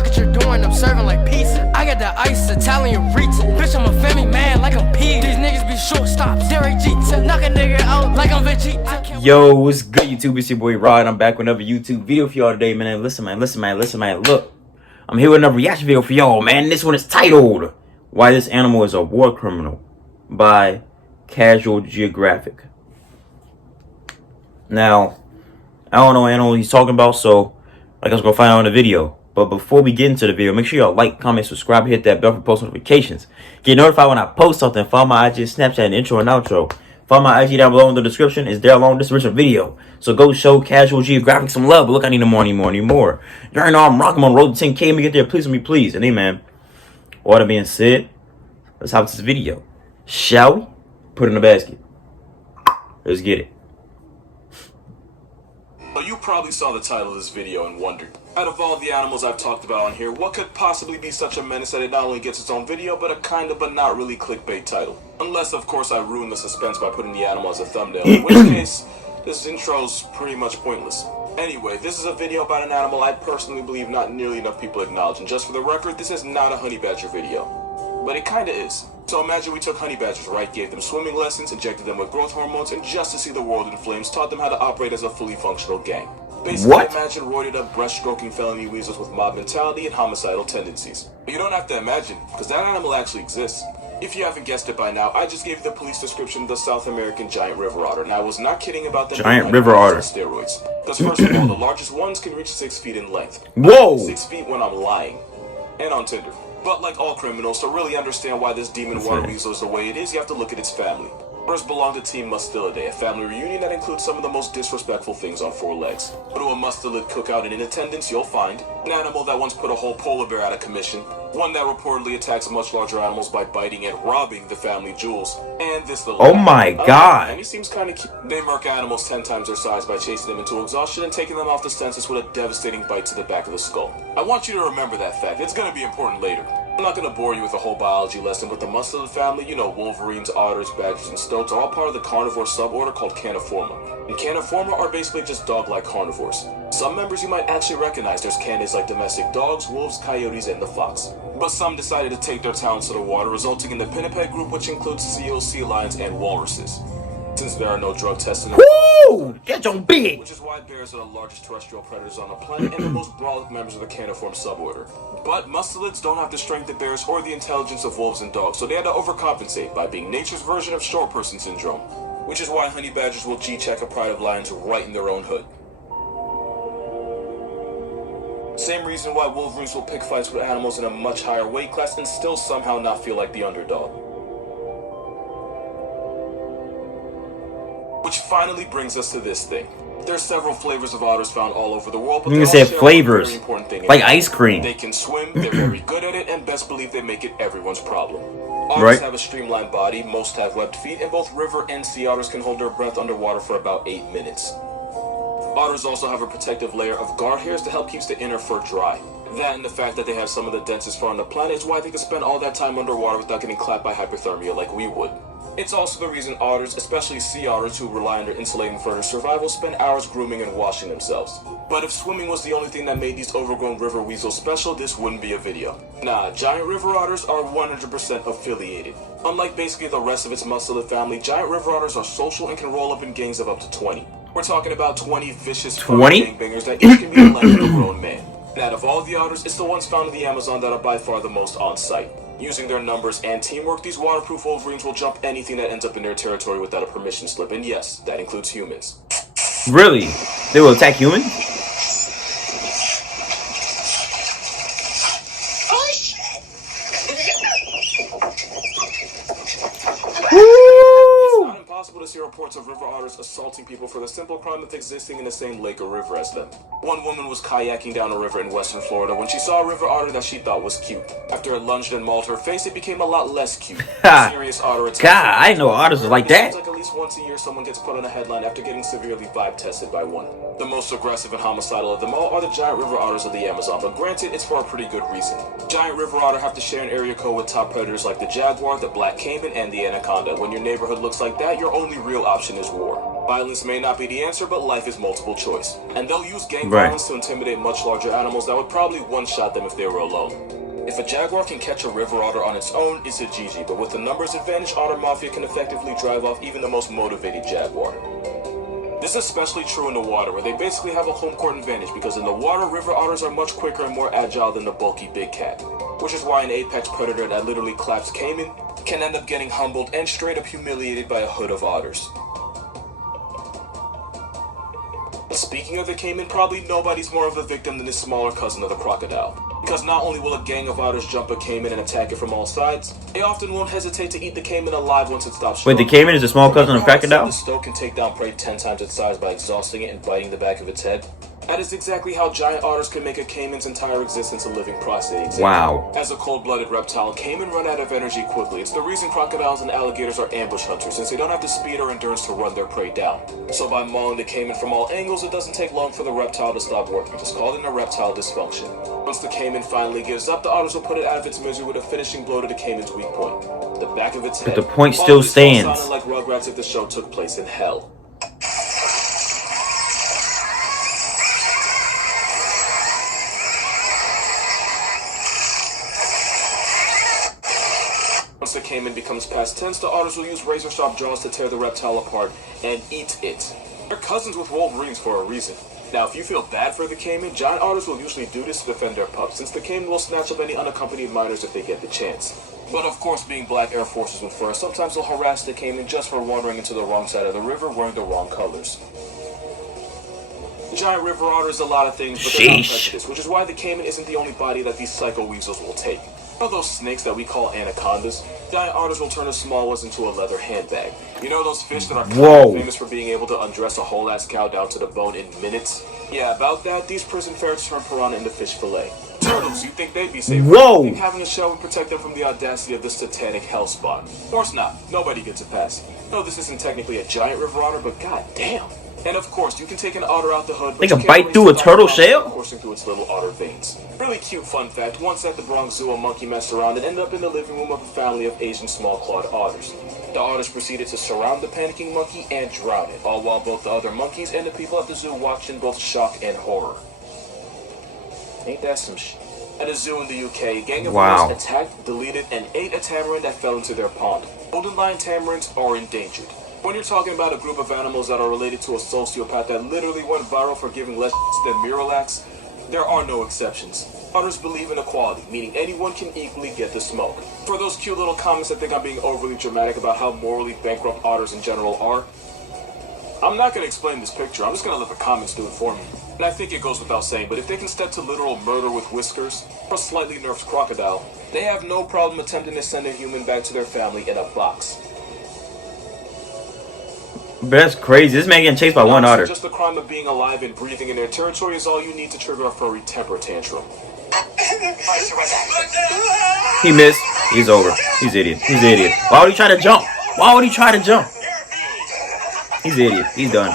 Look what you're doing, I'm serving like pizza. I got the ice, Italian reach. Bitch, I'm a family man like I'm P. These niggas be shortstops, Derek Jeter. Knock a nigga out like I'm Vegeta. Yo, what's good, YouTube? It's your boy Rod. I'm back with another YouTube video for y'all today, man. Listen, man. Look, I'm here with another reaction video for y'all, man. This one is titled "Why This Animal Is a War Criminal" by Casual Geographic. Now, I don't know what animal he's talking about, so I guess we're gonna find out in the video. But before we get into the video, make sure y'all like, comment, subscribe, hit that bell for post notifications. Get notified when I post something. Follow my IG, Snapchat, and intro and outro. Follow my IG down below in the description. It's there along this original video. So go show Casual Geographic some love. But look, I need more. You already know I'm rocking on road to 10K. Let me get there, please, with me, please. And hey, man, all that being said, let's hop to this video. Shall we? Put it in the basket. Let's get it. So you probably saw the title of this video and wondered, out of all the animals I've talked about on here, what could possibly be such a menace that it not only gets its own video, but a kind of but not really clickbait title? Unless, of course, I ruin the suspense by putting the animal as a thumbnail, in which case, this intro's pretty much pointless. Anyway, this is a video about an animal I personally believe not nearly enough people acknowledge, and just for the record, this is not a honey badger video. But it kinda is. So imagine we took honey badgers, right? Gave them swimming lessons, injected them with growth hormones, and just to see the world in flames, taught them how to operate as a fully functional gang. Basically, What? imagine roided up, breast-stroking felony weasels with mob mentality and homicidal tendencies. But you don't have to imagine, because that animal actually exists. If you haven't guessed it by now, I just gave you the police description of the South American giant river otter, and I was not kidding about them Giant river otter. on steroids. Because first of all, the largest ones can reach 6 feet in length. Whoa! 6 feet when I'm lying. And on Tinder. But like all criminals, to really understand why this demon water weasel is the way it is, you have to look at its family. First belonged to Team Mustelidae, a family reunion that includes some of the most disrespectful things on 4 legs. Go to a mustelid cookout and in attendance, you'll find an animal that once put a whole polar bear out of commission, one that reportedly attacks much larger animals by biting and robbing the family jewels, and this little Oh my god. And he seems kind of cute. They murk animals 10 times their size by chasing them into exhaustion and taking them off the census with a devastating bite to the back of the skull. I want you to remember that fact. It's going to be important later. I'm not going to bore you with a whole biology lesson, but the mustelid family, you know, wolverines, otters, badgers, and stoats, are all part of the carnivore suborder called Caniforma. And Caniforma are basically just dog-like carnivores. Some members you might actually recognize. There's canids like domestic dogs, wolves, coyotes, and the fox. But some decided to take their talents to the water, resulting in the pinniped group, which includes seals, sea lions, and walruses. Since there are no drug tests in the Woo! That's on big. which is why bears are the largest terrestrial predators on the planet and the most brolic members of the caniform suborder. But mustelids don't have the strength of bears or the intelligence of wolves and dogs, so they had to overcompensate by being nature's version of short person syndrome, which is why honey badgers will G-check a pride of lions right in their own hood. Same reason why wolverines will pick fights with animals in a much higher weight class and still somehow not feel like the underdog. Which finally brings us to this thing. There's several flavors of otters found all over the world, but You they can say all share one flavors, very important thing in like common. ice cream. They can swim, they're very good at it, and best believe they make it everyone's problem. Otters Right. have a streamlined body, most have webbed feet, and both river and sea otters can hold their breath underwater for about 8 minutes. Otters also have a protective layer of guard hairs to help keep the inner fur dry. That and the fact that they have some of the densest fur on the planet is why they can spend all that time underwater without getting clapped by hypothermia like we would. It's also the reason otters, especially sea otters who rely on their insulating fur to survival, spend hours grooming and washing themselves. But if swimming was the only thing that made these overgrown river weasels special, this wouldn't be a video. Nah, giant river otters are 100% affiliated. Unlike basically the rest of its mustelid family, giant river otters are social and can roll up in gangs of up to 20. We're talking about 20 vicious 20? gangbangers that each can be the life of a grown man. And out of all the otters, it's the ones found in the Amazon that are by far the most on-site. Using their numbers and teamwork, these waterproof wolverines will jump anything that ends up in their territory without a permission slip, and yes, that includes humans. Really? They will attack humans? Oh shit! It's not impossible to see reports of river otters assaulting people for the simple crime of existing in the same lake or river as them. One woman was kayaking down a river in western Florida when she saw a river otter that she thought was cute. After it lunged and mauled her face, it became a lot less cute. Serious otter attack. God, I didn't know otters was like It that. seems like at least once a year someone gets put on a headline after getting severely vibe tested by one. The most aggressive and homicidal of them all are the giant river otters of the Amazon, but granted, it's for a pretty good reason. Giant river otter have to share an area code with top predators like the jaguar, the black caiman, and the anaconda. When your neighborhood looks like that, your only real option is war. Violence may not be the answer, but life is multiple choice. And they'll use gang Right. violence to intimidate much larger animals that would probably one-shot them if they were alone. If a jaguar can catch a river otter on its own, it's a GG, but with the numbers advantage, Otter Mafia can effectively drive off even the most motivated jaguar. This is especially true in the water, where they basically have a home court advantage, because in the water, river otters are much quicker and more agile than the bulky big cat. Which is why an apex predator that literally claps caiman can end up getting humbled and straight up humiliated by a hood of otters. Speaking of the caiman, probably nobody's more of a victim than his smaller cousin of the crocodile. Because not only will a gang of otters jump a caiman and attack it from all sides, they often won't hesitate to eat the caiman alive once it stops Wait, the struggling. caiman is a small cousin of crocodile? The stoat can take down prey 10 times its size by exhausting it and biting the back of its head. That is exactly how giant otters can make a caiman's entire existence a living prostate example. Wow. As a cold-blooded reptile, caiman run out of energy quickly. It's the reason crocodiles and alligators are ambush hunters, since they don't have the speed or endurance to run their prey down. So by mauling the caiman from all angles, it doesn't take long for the reptile to stop working, just called in erectile dysfunction. Once the caiman finally gives up, the otters will put it out of its misery with a finishing blow to the caiman's weak point, the back of its head. But the point All still of these songs stands. sounded like Rugrats if the show took place in hell. Once the caiman becomes past tense, the otters will use razor-sharp jaws to tear the reptile apart and eat it. They're cousins with wolverines for a reason. Now, if you feel bad for the caiman, giant otters will usually do this to defend their pups, since the caiman will snatch up any unaccompanied minors if they get the chance. But of course, being black Air Forces with fur, sometimes they'll harass the caiman just for wandering into the wrong side of the river wearing the wrong colors. Giant river otter is a lot of things, but they're not Sheesh. prejudiced, which is why the caiman isn't the only body that these psycho weasels will take. You know those snakes that we call anacondas? Giant otters will turn the small ones into a leather handbag. You know those fish that are Whoa. famous for being able to undress a whole-ass cow down to the bone in minutes? Yeah, about that, these prison ferrets turn piranha into fish fillet. Turtles, you think they'd be safe? Whoa. You think having a shell would protect them from the audacity of this satanic hellspawn? Of course not. Nobody gets a pass. No, this isn't technically a giant river otter, but goddamn. And of course, you can take an otter out the hood, but They you can can't bite release through a the turtle otter shell? coursing through its little otter veins. Really cute fun fact, once at the Bronx Zoo, a monkey messed around and ended up in the living room of a family of Asian small-clawed otters. The otters proceeded to surround the panicking monkey and drown it, all while both the other monkeys and the people at the zoo watched in both shock and horror. Ain't that some shit? At a zoo in the UK, a gang of Wow. wolves attacked, deleted, and ate a tamarin that fell into their pond. Golden lion tamarins are endangered. When you're talking about a group of animals that are related to a sociopath that literally went viral for giving less than Miralax, there are no exceptions. Otters believe in equality, meaning anyone can equally get the smoke. For those cute little comments that think I'm being overly dramatic about how morally bankrupt otters in general are, I'm not going to explain this picture, I'm just going to let the comments do it for me. And I think it goes without saying, but if they can step to literal murder with whiskers, or a slightly nerfed crocodile, they have no problem attempting to send a human back to their family in a box. But that's crazy. This man getting chased by one Honestly, otter. just the crime of being alive and breathing in their territory is all you need to trigger a furry temper tantrum. He missed. He's over. He's idiot. He's idiot. Why would he try to jump? Why would he try to jump? He's idiot. He's done.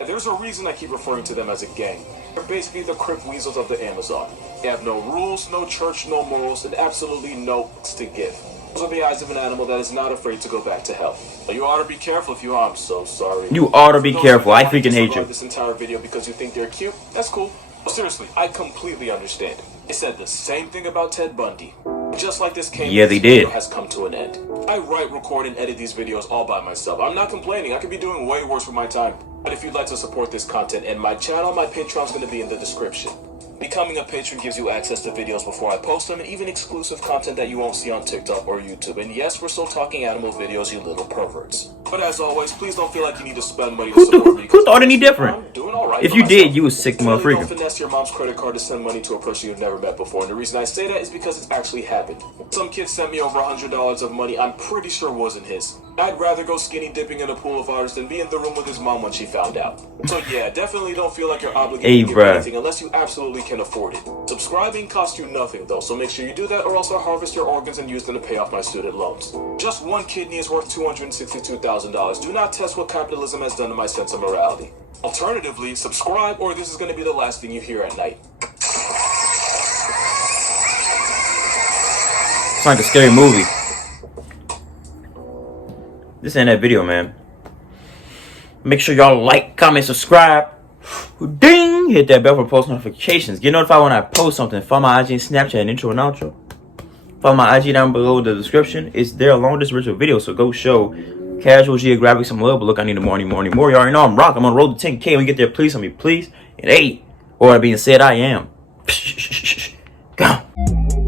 And there's a reason I keep referring to them as a gang. They're basically the Crip Weasels of the Amazon. They have no rules, no church, no morals, and absolutely no to give. Those are the eyes of an animal that is not afraid to go back to hell. You ought to be careful if you are. I'm so sorry. You ought to be Those careful. who I want freaking to hate disregard you. This entire video because you think they're cute, that's cool. But seriously, I completely understand. They said the same thing about Ted Bundy. Just like this came, Yeah, they this video did. has come to an end. I write, record, and edit these videos all by myself. I'm not complaining. I could be doing way worse with my time. But if you'd like to support this content and my channel, my Patreon's going to be in the description. Becoming a patron gives you access to videos before I post them and even exclusive content that you won't see on TikTok or YouTube. And yes, we're still talking animal videos, you little perverts. But as always, please don't feel like you need to spend money to support me. Who thought any different? I'm doing all right If for you myself. did, you a sick Definitely motherfucker. Don't finesse your mom's credit card to send money to a person you've never met before. And the reason I say that is because it's actually happened. Some kid sent me over $100 of money I'm pretty sure wasn't his. I'd rather go skinny dipping in a pool of otters than be in the room with his mom when she found out. So yeah, definitely don't feel like you're obligated Hey, to give bruh. anything unless you absolutely can afford it. Subscribing costs you nothing though, so make sure you do that or else I'll harvest your organs and use them to pay off my student loans. Just one kidney is worth $262,000. Do not test what capitalism has done to my sense of morality. Alternatively, subscribe or this is going to be the last thing you hear at night. It's like a scary movie. this ain't that video, man. Make sure y'all like, comment, subscribe. Ding! Hit that bell for post notifications. Get notified when I post something. Follow my IG and Snapchat, intro and outro. Follow my IG down below in the description. It's there along this original video, so go show Casual Geographic some love. But look, I need more. You already know I'm rock. I'm on the road to 10K. When we get there, please help me, please. And hey, or that being said, I am. Go.